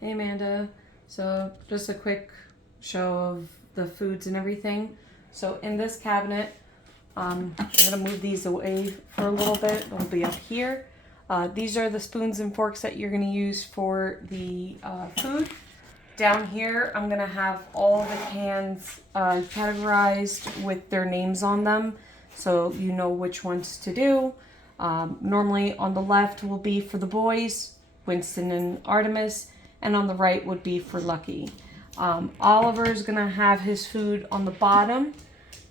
Hey Amanda. So just a quick show of the foods and everything. So in this cabinet, I'm gonna move these away for a little bit. They'll be up here. These are the spoons and forks that you're gonna use for the food. Down here, I'm gonna have all the cans categorized with their names on them, so you know which ones to do. Normally on the left will be for the boys, Winston and Artemis, and on the right would be for Lucky. Oliver's gonna have his food on the bottom,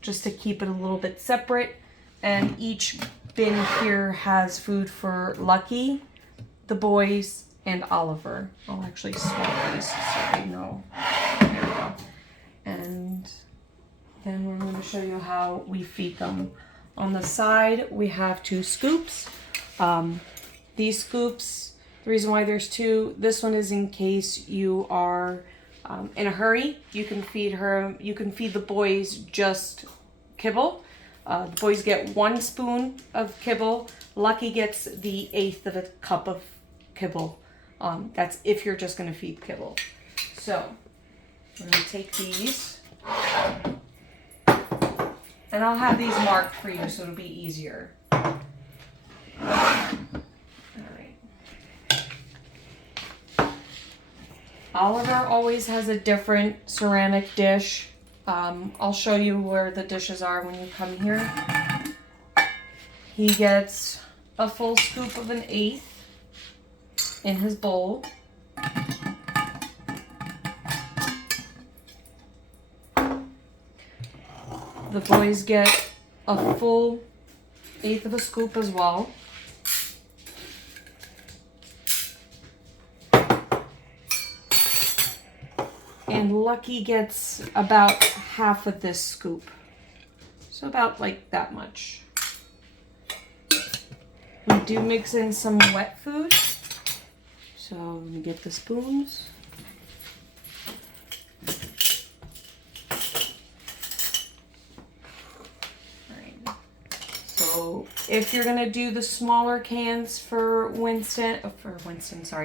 just to keep it a little bit separate, and each bin here has food for Lucky, the boys, and Oliver. I'll actually swap these so they know. There we go. And then we're going to show you how we feed them. On the side, we have 2 scoops. These scoops, the reason why there's 2, this one is in case you are in a hurry. You can feed the boys just kibble. The boys get 1 spoon of kibble. Lucky gets the 1/8 of a cup of kibble. That's if you're just going to feed kibble. So, we're going to take these. And I'll have these marked for you so it'll be easier. Alright. Oliver always has a different ceramic dish. I'll show you where the dishes are when you come here. He gets a full scoop of an 1/8 in his bowl. The boys get a full 1/8 of a scoop as well. And Lucky gets about half of this scoop. So about like that much. We do mix in some wet food. So let me get the spoons. Alright. So if you're gonna do the smaller cans for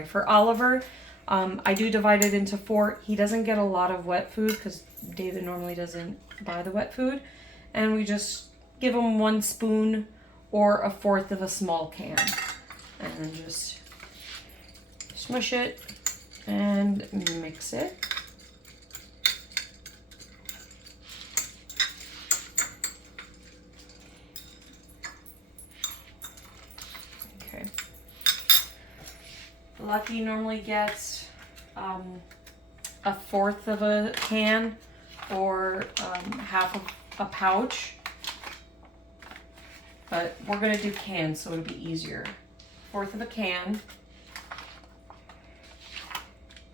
for Oliver, I do divide it into 4. He doesn't get a lot of wet food because David normally doesn't buy the wet food, and we just give him 1 spoon or 1/4 of a small can, and then just smush it and mix it. Okay. Lucky normally gets 1/4 of a can or half of a pouch. But we're going to do cans so it'll be easier. 1/4 of a can.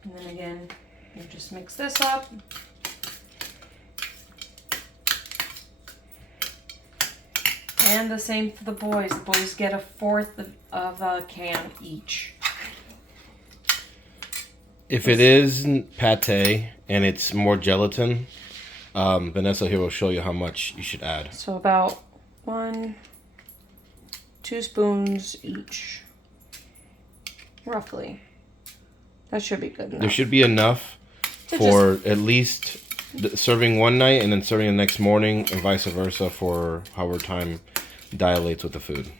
And then again, you just mix this up. And the same for the boys. The boys get 1/4 of a can each. If it is pate and it's more gelatin, Vanessa here will show you how much you should add. So about 2 spoons each, roughly. That should be good enough. There should be enough for at least serving one night and then serving the next morning, and vice versa for however time dilates with the food.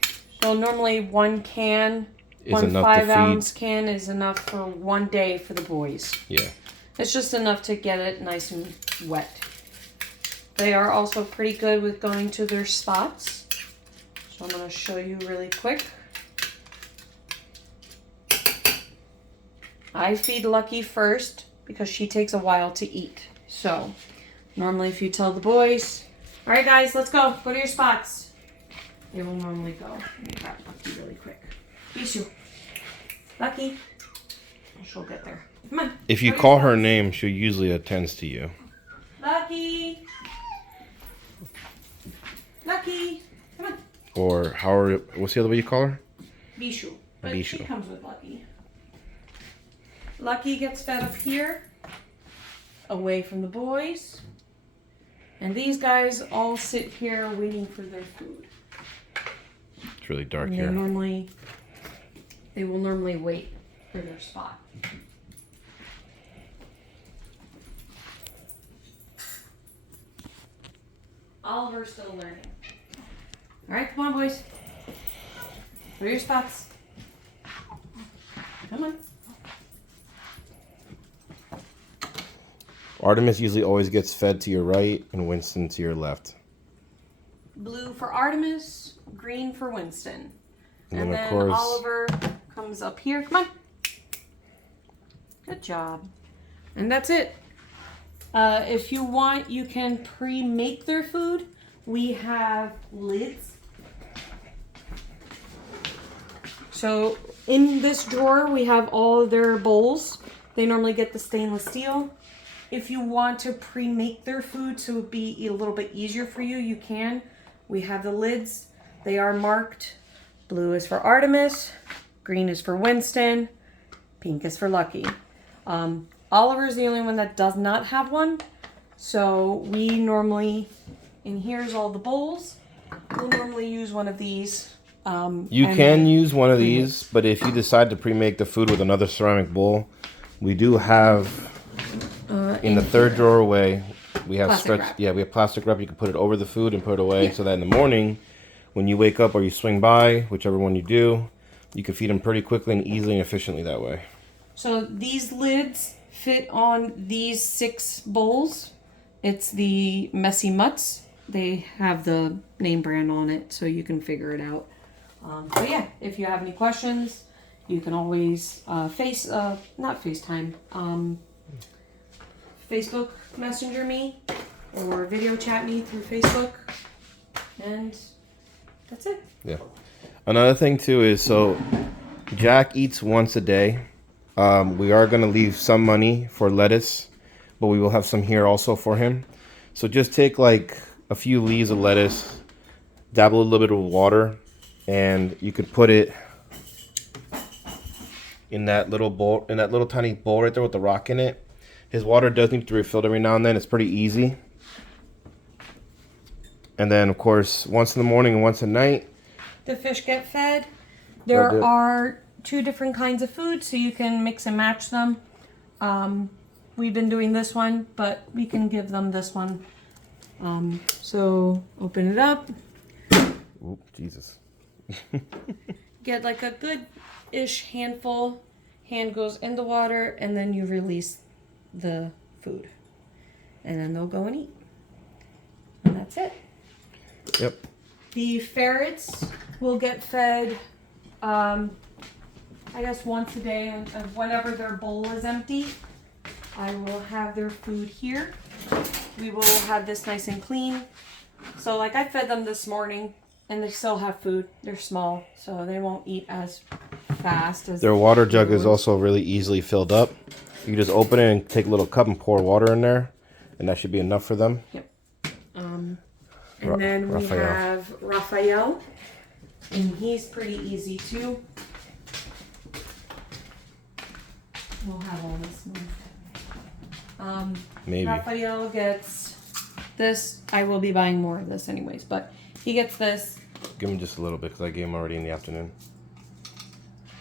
So normally 1 can, Is 1 enough to 5-ounce can is enough for 1 day for the boys. Yeah. It's just enough to get it nice and wet. They are also pretty good with going to their spots. So I'm going to show you really quick. I feed Lucky first because she takes a while to eat. So normally if you tell the boys, all right guys, let's go. Go to your spots. They will normally go. Let me grab Lucky really quick. Bishu. Lucky. She'll get there. Come on. If you call her name, she usually attends to you. Lucky. Lucky. Come on. Or what's the other way you call her? Bishu. But Bishu. she comes with Lucky. Lucky gets fed up here, away from the boys. And these guys all sit here waiting for their food. It's really dark And here. they will normally wait for their spot. Oliver's still learning. All right, come on, boys. Where are your spots? Come on. Artemis usually always gets fed to your right and Winston to your left. Blue for Artemis, green for Winston. And then, of course, Oliver comes up here. Come on. Good job. And that's it. If you want, you can pre-make their food. We have lids. So in this drawer, we have all of their bowls. They normally get the stainless steel. If you want to pre-make their food so it'd be a little bit easier for you, you can. We have the lids. They are marked. Blue is for Artemis. Green is for Winston. Pink is for Lucky. Oliver's the only one that does not have one. So we normally, and here's all the bowls. We'll normally use one of these. You can use one of these, but if you decide to pre-make the food with another ceramic bowl, we do have in the third drawer away, we have Plastic wrap. we have plastic wrap. You can put it over the food and put it away so that in the morning, when you wake up or you swing by, whichever one you do, you can feed them pretty quickly and easily and efficiently that way. So these lids fit on these 6 bowls. It's the Messy Mutts. They have the name brand on it, so you can figure it out. But yeah, if you have any questions, you can always not FaceTime, Facebook Messenger me or video chat me through Facebook, and that's it. Yeah. Another thing too is, so Jack eats once a day. We are going to leave some money for lettuce, but we will have some here also for him. So just take like a few leaves of lettuce, dabble a little bit of water, and you could put it in that little bowl, in that little tiny bowl right there with the rock in it. His water does need to be refilled every now and then. It's pretty easy. And then, of course, once in the morning and once at night, the fish get fed. There are 2 different kinds of food, so you can mix and match them. We've been doing this one, but we can give them this one. So open it up. Oop, Jesus. Get like a good-ish handful. Hand goes in the water, and then you release the food. And then they'll go and eat. And that's it. Yep. The ferrets will get fed, I guess once a day, whenever their bowl is empty. I will have their food here. We will have this nice and clean. So like I fed them this morning, and they still have food. They're small, so they won't eat as fast as... Their water jug is also really easily filled up. You can just open it and take a little cup and pour water in there, and that should be enough for them. Yep. And then we have Raphael, and he's pretty easy too. We'll have all this moved. Maybe. Raphael gets this. I will be buying more of this anyways, but he gets this. Give him just a little bit because I gave him already in the afternoon.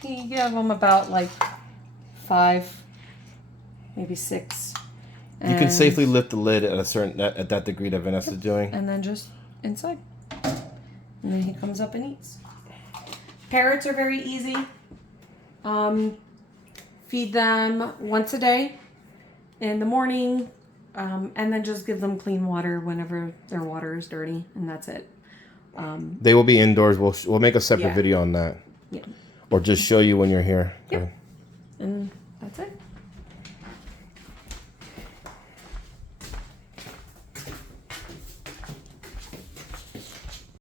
You give him about like 5, maybe 6. You can safely lift the lid at that degree that Vanessa's doing. And then just inside. And then he comes up and eats. Parrots are very easy. Feed them once a day in the morning, and then just give them clean water whenever their water is dirty, and that's it. They will be indoors. We'll make a separate video on that. Yeah. Or just show you when you're here. Yep. And that's it.